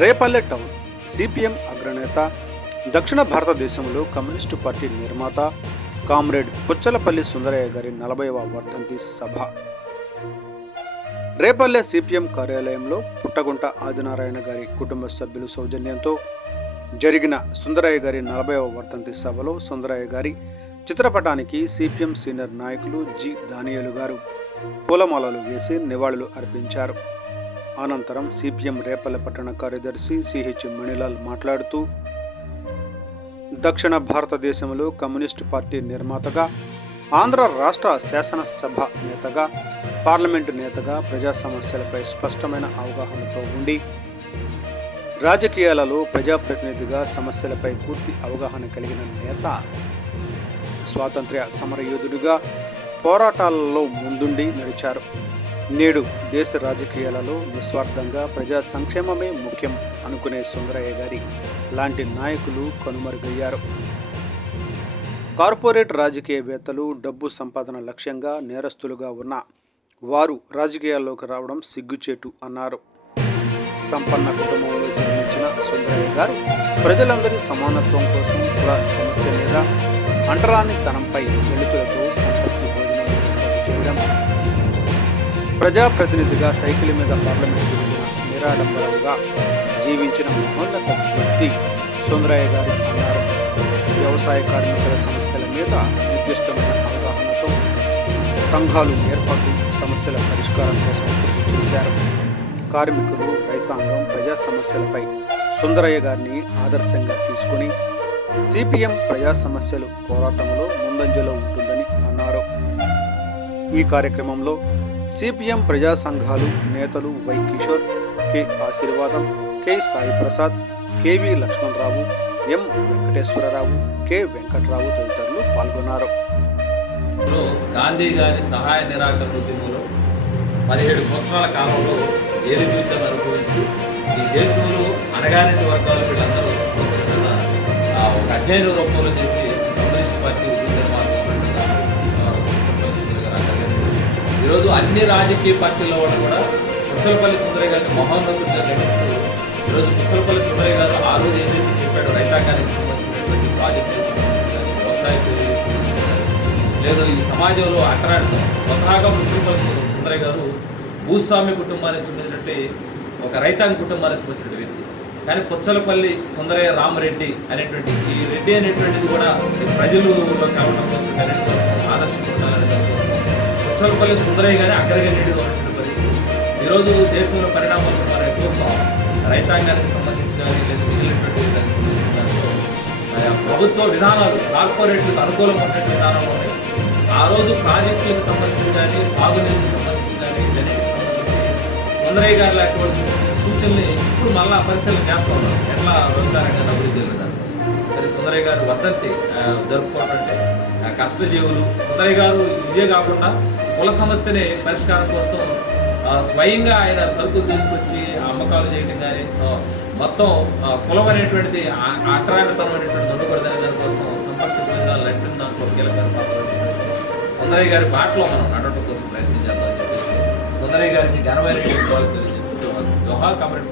Repalle town CPM అగ్రనేత, దక్షిణ భారతదేశంలో కమ్యూనిస్టు పార్టీ నిర్మాత కామ్రేడ్ పుచ్చలపల్లి సుందరయ్య గారి 40వ వర్ధంతి సభ రేపల్లె సిపిఎం కార్యాలయంలో పుట్టగుంట ఆదినారాయణ గారి కుటుంబ సభ్యులు సౌజన్యంతో జరిగిన సుందరయ్య గారి 40వ వర్ధంతి సభలో సుందరయ్య గారి చిత్రపటానికి సిపిఎం సీనియర్ నాయకులు జి దానియేలు గారు పూలమాలలు వేసి నివాళులు అర్పించారు. అనంతరం సిపిఎం రేపల్లె పట్టణ కార్యదర్శి సిహెచ్ మణిలాల్ మాట్లాడుతూ, దక్షిణ భారతదేశంలో కమ్యూనిస్టు పార్టీ నిర్మాతగా, ఆంధ్ర రాష్ట్ర శాసనసభ నేతగా, పార్లమెంటు నేతగా ప్రజా సమస్యలపై స్పష్టమైన అవగాహనతో ఉండి, రాజకీయాలలో ప్రజాప్రతినిధిగా సమస్యలపై పూర్తి అవగాహన కలిగిన నేత, స్వాతంత్ర్య సమరయోధుడిగా పోరాటాలలో ముందుండి నడిచారు. నేడు దేశ రాజకీయాలలో నిస్వార్థంగా ప్రజా సంక్షేమమే ముఖ్యం అనుకునే సుందరయ్య గారి లాంటి నాయకులు కనుమరుగయ్యారు. కార్పొరేట్ రాజకీయవేత్తలు డబ్బు సంపాదన లక్ష్యంగా నేరస్తులుగా ఉన్న వారు రాజకీయాల్లోకి రావడం సిగ్గుచేటు అన్నారు. సంపన్న కుటుంబంలో జన్మించిన సుందరయ్య గారు ప్రజలందరి సమానత్వం కోసం కుల సమస్య మీద అంటరానితనంపై దళితులతో సంతృప్తి భోజనాలు ఏర్పాటు చేయడం, ప్రజాప్రతినిధిగా సైకిల్ మీద పార్లమెంటు వెళ్ళిన నిరాడంబరంగా జీవించిన మహోన్నత వ్యక్తి సుందరయ్య గారు అన్నారు. వ్యవసాయ కార్మికుల సమస్యల మీద నిర్దిష్టమైన అవగాహనతో సంఘాలు ఏర్పాటు, సమస్యల పరిష్కారం కోసం కృషి చేశారు. కార్మికులు, రైతాంగం ప్రజా సమస్యలపై సుందరయ్య గారిని ఆదర్శంగా తీసుకుని సిపిఎం ప్రజా సమస్యలు పోరాటంలో ముందంజలో ఉంటుందని అన్నారు. ఈ కార్యక్రమంలో సిపిఎం ప్రజా సంఘాలు నేతలు వై కిషోర్, కె ఆశీర్వాదం, కె సాయి ప్రసాద్, కెవి లక్ష్మణరావు, ఎం వెంకటేశ్వరరావు, కె వెంకటరావు తదితరులు పాల్గొన్నారు. గాంధీ గారి సహాయ నిరాకరణ ఉద్యమంలో 17 సంవత్సరాల కాలంలో జైలు జీవితం అనుభవించి ఈ దేశంలో అణగారిన వర్గాలు వీళ్ళందరూ సమస్యల మీద ఒక అధ్యయన రూపంలో చేసి కమ్యూనిస్ట్ పార్టీ ఉద్యమ ఈరోజు అన్ని రాజకీయ పార్టీల వాళ్ళు కూడా పుచ్చలపల్లి సుందరయ్య గారిని మహోన్నతుడిగా గణిస్తూ ఈరోజు పుచ్చలపల్లి సుందరయ్య గారు ఆ రోజు ఏదైతే చెప్పాడో రైతాంగానికి సంబంధించినటువంటి ప్రాజెక్టులకు సంబంధించి కానీ, వ్యవసాయ కూలీలకు సంబంధించి కానీ, లేదు ఈ సమాజంలో అట్టరాడతాం స్వతహాగా పుచ్చలపల్లి సుందరయ్య గారు భూస్వామ్య కుటుంబానికి చెందినటువంటి ఒక రైతాంగ కుటుంబానికి సంబంధించిన వ్యక్తి. కానీ పుచ్చలపల్లి సుందరయ్య రామరెడ్డి అనేటువంటి ఈ రెడ్డి అనేటువంటిది కూడా ప్రజలలో కావడం కోసం కరెంట్ కోసం ఆదర్శంగా ఉండాలనే దానికోసం పుచ్చలపల్లి సుందరయ్య గారి అగ్రగణ్యుడిగా ఉన్నటువంటి పరిస్థితి ఈరోజు దేశంలో పరిణామాలు మనం చూస్తాం. రైతాంగానికి సంబంధించి కానీ, లేదు మిగిలినటువంటి దానికి సంబంధించిన దాంట్లో ప్రభుత్వ విధానాలు కార్పొరేట్లకు అనుకూలంగా ఉన్నటువంటి విధానాలు ఉన్నాయి. ఆ రోజు ప్రాజెక్టులకు సంబంధించి కానీ, సాగునీటికి సంబంధించి కానీ, వీటన్నిటికి సంబంధించి సుందరయ్య గారి లాంటి సూచనలు ఇప్పుడు మళ్ళా పరిశీలన చేస్తూ ఉన్నారు. ఎట్లా వ్యవసాయ రంగాన్ని అభివృద్ధి చేయడం దానికోసం. మరి సుందరయ్య గారు వర్ధంతి జరుపుకోవడం అంటే కష్టజీవులు సుందరయ్య గారు ఇదే కాకుండా కుల సమస్యని పరిష్కారం కోసం స్వయంగా ఆయన సరుకులు తీసుకొచ్చి అమ్మకాలు చేయడం కానీ, మొత్తం కులం అనేటువంటిది అట్రానితనం అనేటువంటిది ఉండకూడదనే దానికోసం సంపర్క బృందాలు నడిపిన దాంట్లో కీలకమైన పాత్ర సుందరయ్య గారి బాటలో మనం నడవడం కోసం ప్రయత్నం చేద్దామని చెప్పేసి సుందరయ్య గారికి ఘనమైనటువంటి తెలియజేస్తూ జోహార్ కామ్రేడ్